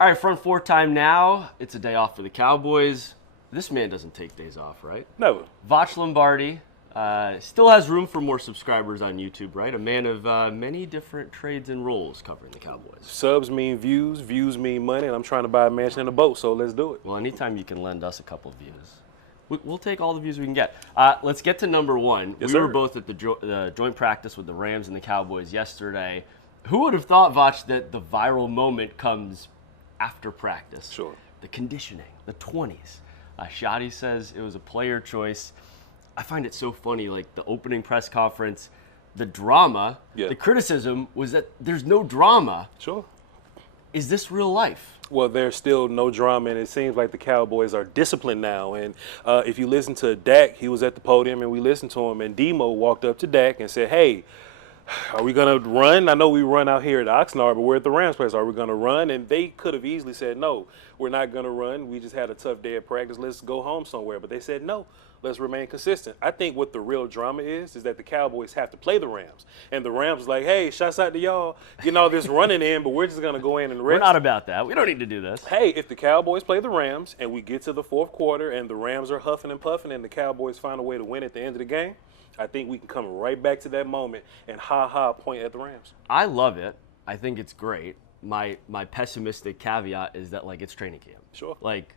All right, front four time now. It's a day off for the Cowboys. This man doesn't take days off, right? Never. Voch Lombardi still has room for more subscribers on YouTube, right? A man of many different trades and roles covering the Cowboys. Subs mean views, views mean money, and I'm trying to buy a mansion and a boat, so let's do it. Well, anytime you can lend us a couple views, we'll take all the views we can get. Let's get to number one. Yes, we sir. were both at the joint practice with the Rams and the Cowboys yesterday. Who would have thought, Voch, that the viral moment comes after practice? Sure. The conditioning, the 20s. Shadi says it was a player choice. I find it so funny, like the opening press conference, the drama, the criticism was that there's no drama. Sure. Is this real life? Well, there's still no drama, and it seems like the Cowboys are disciplined now. And if you listen to Dak, he was at the podium, and we listened to him, and Demo walked up to Dak and said, hey, are we going to run? I know we run out here at Oxnard, but we're at the Rams place. Are we going to run? And they could have easily said, no, we're not going to run. We just had a tough day of practice. Let's go home somewhere. But they said, no, let's remain consistent. I think what the real drama is that the Cowboys have to play the Rams. And the Rams like, hey, shouts out to y'all. Getting all this running in, but we're just going to go in and rest. We're not about that. We don't need to do this. Hey, if the Cowboys play the Rams and we get to the fourth quarter and the Rams are huffing and puffing and the Cowboys find a way to win at the end of the game, I think we can come right back to that moment and point at the Rams. I love it. I think it's great. My pessimistic caveat is that, like, it's training camp. Sure. Like,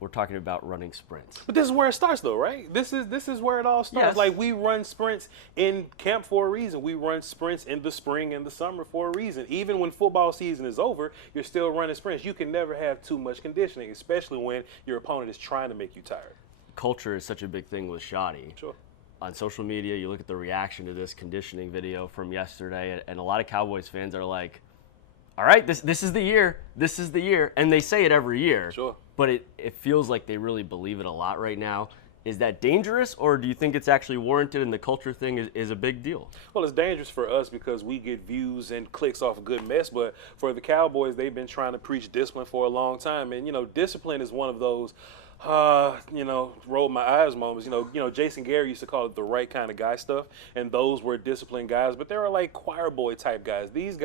we're talking about running sprints. But this is where it starts, though, right? This is where it all starts. Yes. Like, we run sprints in camp for a reason. We run sprints in the spring and the summer for a reason. Even when football season is over, you're still running sprints. You can never have too much conditioning, especially when your opponent is trying to make you tired. Culture is such a big thing with Shadi. Sure. On social media, you look at the reaction to this conditioning video from yesterday, and a lot of Cowboys fans are like, all right, this is the year. This is the year. And they say it every year. Sure. But it feels like they really believe it a lot right now. Is that dangerous, or do you think it's actually warranted and the culture thing is a big deal? Well, it's dangerous for us because we get views and clicks off a good mess. But for the Cowboys, they've been trying to preach discipline for a long time. And, discipline is one of those roll my eyes moments. Jason Garrett used to call it the right kind of guy stuff, and those were disciplined guys. But there are like choir boy type guys. These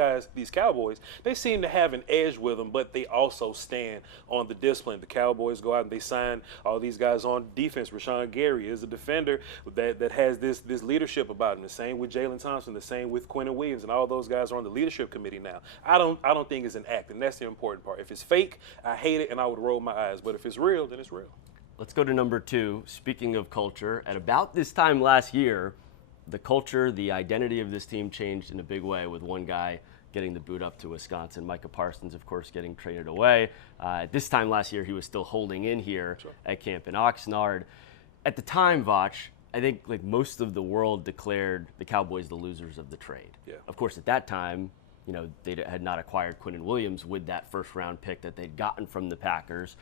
Cowboys, they seem to have an edge with them, but they also stand on the discipline. The Cowboys go out and they sign all these guys on defense. Rashawn Gary is a defender that has this leadership about him. The same with Jalen Thompson. The same with Quentin Williams, and all those guys are on the leadership committee now. I don't think it's an act, and that's the important part. If it's fake, I hate it, and I would roll my eyes. But if it's real, then it's real. Let's go to number two. Speaking of culture, at about this time last year, the culture, the identity of this team changed in a big way with one guy getting the boot up to Wisconsin. Micah Parsons, of course, getting traded away. At this time last year, he was still holding in here at camp in Oxnard. At the time, Voch, I think like most of the world declared the Cowboys the losers of the trade. Yeah. Of course, at that time, they had not acquired Quentin Williams with that first-round pick that they'd gotten from the Packers.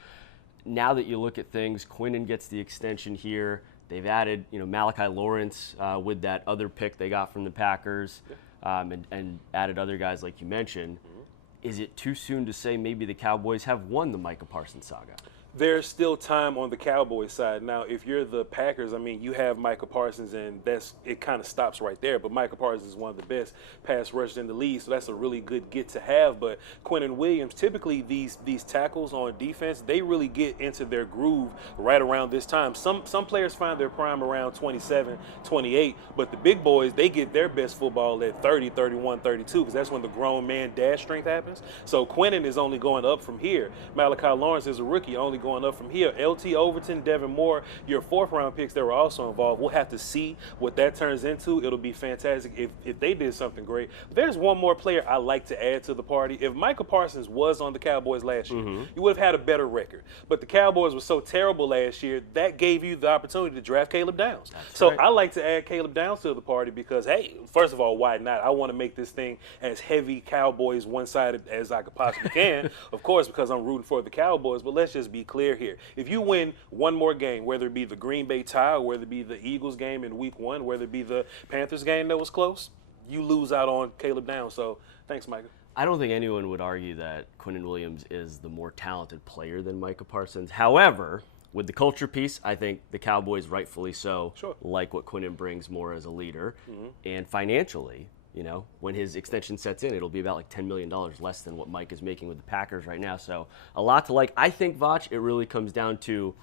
Now that you look at things, Quinnen gets the extension here. They've added, Malachi Lawrence with that other pick they got from the Packers, and added other guys like you mentioned. Is it too soon to say maybe the Cowboys have won the Micah Parsons saga? There's still time on the Cowboys side. Now, if you're the Packers, you have Micah Parsons, and it kind of stops right there. But Micah Parsons is one of the best pass rushers in the league, so that's a really good get to have. But Quentin Williams, typically these tackles on defense, they really get into their groove right around this time. Some players find their prime around 27, 28, but the big boys, they get their best football at 30, 31, 32, because that's when the grown man dash strength happens. So Quentin is only going up from here. Malachi Lawrence is a rookie, only going up from here. LT Overton, Devin Moore, your fourth-round picks that were also involved. We'll have to see what that turns into. It'll be fantastic if they did something great. There's one more player I like to add to the party. If Micah Parsons was on the Cowboys last year, you would have had a better record. But the Cowboys were so terrible last year, that gave you the opportunity to draft Caleb Downs. Right. I like to add Caleb Downs to the party because, hey, first of all, why not? I want to make this thing as heavy Cowboys one-sided as I could possibly can, of course, because I'm rooting for the Cowboys. But let's just be clear here. If you win one more game, whether it be the Green Bay tie, or whether it be the Eagles game in week 1, whether it be the Panthers game that was close, you lose out on Caleb Downs. So thanks, Micah. I don't think anyone would argue that Quinnen Williams is the more talented player than Micah Parsons. However, with the culture piece, I think the Cowboys, rightfully so, like what Quinnen brings more as a leader. And financially, You know, when his extension sets in, it'll be about like $10 million less than what Mike is making with the Packers right now. So a lot to like. I think, Voch, it really comes down to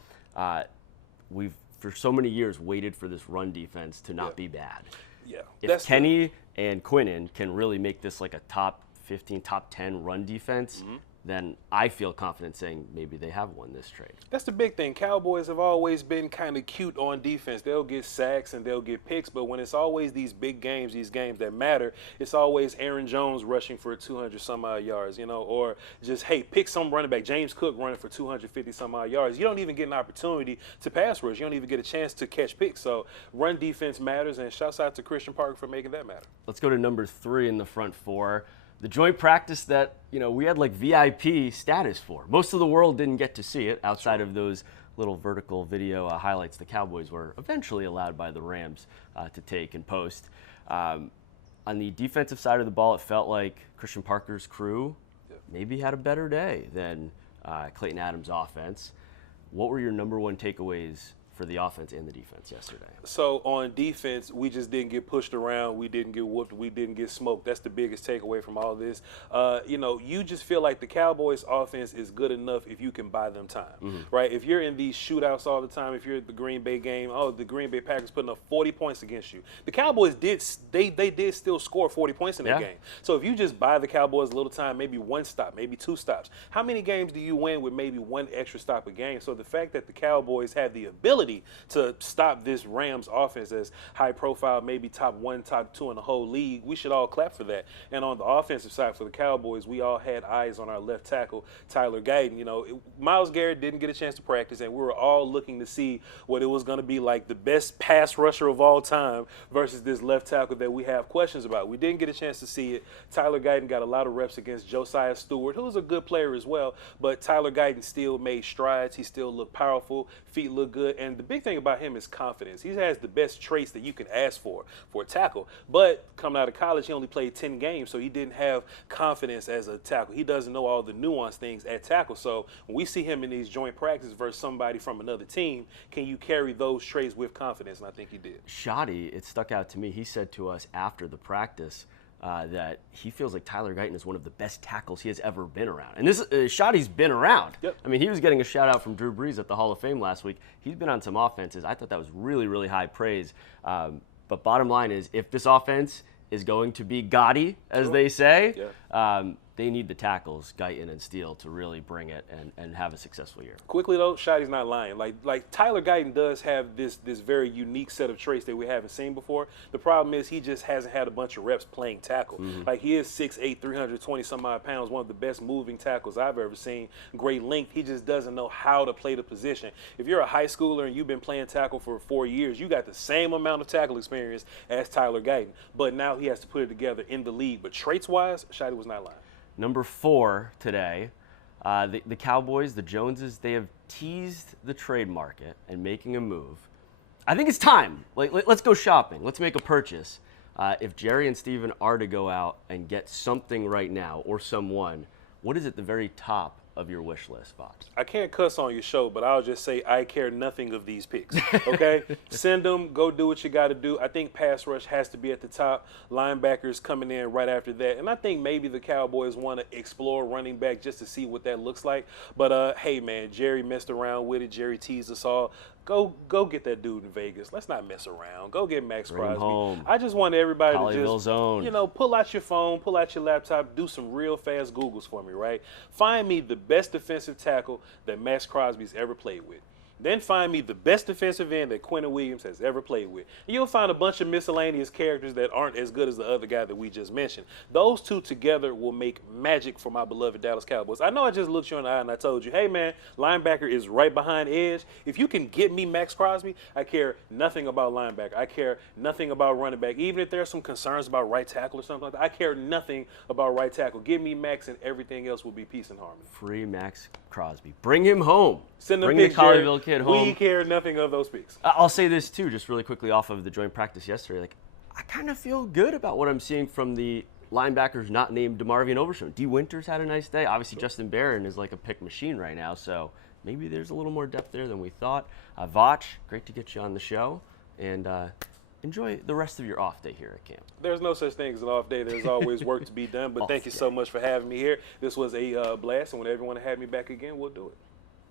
we've, for so many years, waited for this run defense to not be bad. Yeah. If Kenny and Quinnen can really make this like a top 15, top 10 run defense, then I feel confident saying maybe they have won this trade. That's the big thing. Cowboys have always been kind of cute on defense. They'll get sacks and they'll get picks, but when it's always these big games, these games that matter, it's always Aaron Jones rushing for 200-some-odd yards, you know, or just, hey, pick some running back. James Cook running for 250-some-odd yards. You don't even get an opportunity to pass rush. You don't even get a chance to catch picks. So run defense matters, and shouts out to Christian Parker for making that matter. Let's go to number 3 in the front 4. The joint practice that, you know, we had like VIP status for. Most of the world didn't get to see it outside of those little vertical video highlights the Cowboys were eventually allowed by the Rams to take and post. On the defensive side of the ball, it felt like Christian Parker's crew maybe had a better day than Clayton Adams' offense. What were your number 1 takeaways for the offense and the defense yesterday? So on defense, we just didn't get pushed around. We didn't get whooped. We didn't get smoked. That's the biggest takeaway from all this. You know, you just feel like the Cowboys offense is good enough if you can buy them time, right? If you're in these shootouts all the time, if you're at the Green Bay game, the Green Bay Packers putting up 40 points against you. The Cowboys did still score 40 points in that game. So if you just buy the Cowboys a little time, maybe 1 stop, maybe 2 stops, how many games do you win with maybe 1 extra stop a game? So the fact that the Cowboys have the ability to stop this Rams offense as high profile, maybe top 1, top 2 in the whole league, we should all clap for that. And on the offensive side for the Cowboys, we all had eyes on our left tackle, Tyler Guyton. You know, Myles Garrett didn't get a chance to practice, and we were all looking to see what it was going to be like, the best pass rusher of all time versus this left tackle that we have questions about. We didn't get a chance to see it. Tyler Guyton got a lot of reps against Josiah Stewart, who's a good player as well, but Tyler Guyton still made strides. He still looked powerful, feet look good, and the big thing about him is confidence. He has the best traits that you can ask for a tackle. But coming out of college, he only played 10 games, so he didn't have confidence as a tackle. He doesn't know all the nuanced things at tackle. So when we see him in these joint practices versus somebody from another team, can you carry those traits with confidence? And I think he did. Shoddy, it stuck out to me. He said to us after the practice that he feels like Tyler Guyton is one of the best tackles he has ever been around. And this Shoddy's been around. Yep. I mean, he was getting a shout out from Drew Brees at the Hall of Fame last week. He's been on some offenses. I thought that was really, really high praise. But bottom line is, if this offense is going to be gaudy, as they say, they need the tackles, Guyton and Steele, to really bring it and have a successful year. Quickly though, Shotty's not lying. Like Tyler Guyton does have this very unique set of traits that we haven't seen before. The problem is he just hasn't had a bunch of reps playing tackle. Like he is 6'8", 320 some odd pounds, one of the best moving tackles I've ever seen. Great length. He just doesn't know how to play the position. If you're a high schooler and you've been playing tackle for 4 years, you got the same amount of tackle experience as Tyler Guyton. But now he has to put it together in the league. But traits-wise, Shotty was not lying. Number 4 today, the Cowboys, the Joneses, they have teased the trade market and making a move. I think it's time. Let's go shopping. Let's make a purchase. If Jerry and Steven are to go out and get something right now or someone, what is at the very top of your wish list, Voch? I can't cuss on your show, but I'll just say I care nothing of these picks, okay? Send them. Go do what you got to do. I think pass rush has to be at the top. Linebackers coming in right after that. And I think maybe the Cowboys want to explore running back just to see what that looks like. But, hey, man, Jerry messed around with it. Jerry teased us all. Go get that dude in Vegas. Let's not mess around. Go get Max Crosby. Home. I just want everybody to just, zone. you know, pull out your phone, pull out your laptop, do some real fast Googles for me, right? Find me the best defensive tackle that Max Crosby's ever played with. Then find me the best defensive end that Quentin Williams has ever played with. And you'll find a bunch of miscellaneous characters that aren't as good as the other guy that we just mentioned. Those two together will make magic for my beloved Dallas Cowboys. I know I just looked you in the eye and I told you, hey, man, linebacker is right behind edge. If you can get me Max Crosby, I care nothing about linebacker. I care nothing about running back. Even if there's some concerns about right tackle or something like that, I care nothing about right tackle. Give me Max and everything else will be peace and harmony. Free Max Crosby. Bring him home. Send them Bring picks, the Colleyville kid home. We care nothing of those picks. I'll say this too, just really quickly off of the joint practice yesterday. Like, I kind of feel good about what I'm seeing from the linebackers not named DeMarvion Overshown. D. Winters had a nice day. Obviously, Justin Barron is like a pick machine right now, so maybe there's a little more depth there than we thought. Voch, great to get you on the show, and enjoy the rest of your off day here at camp. There's no such thing as an off day. There's always work to be done. But thank you so much for having me here. This was a blast, and whenever you want to have me back again, we'll do it.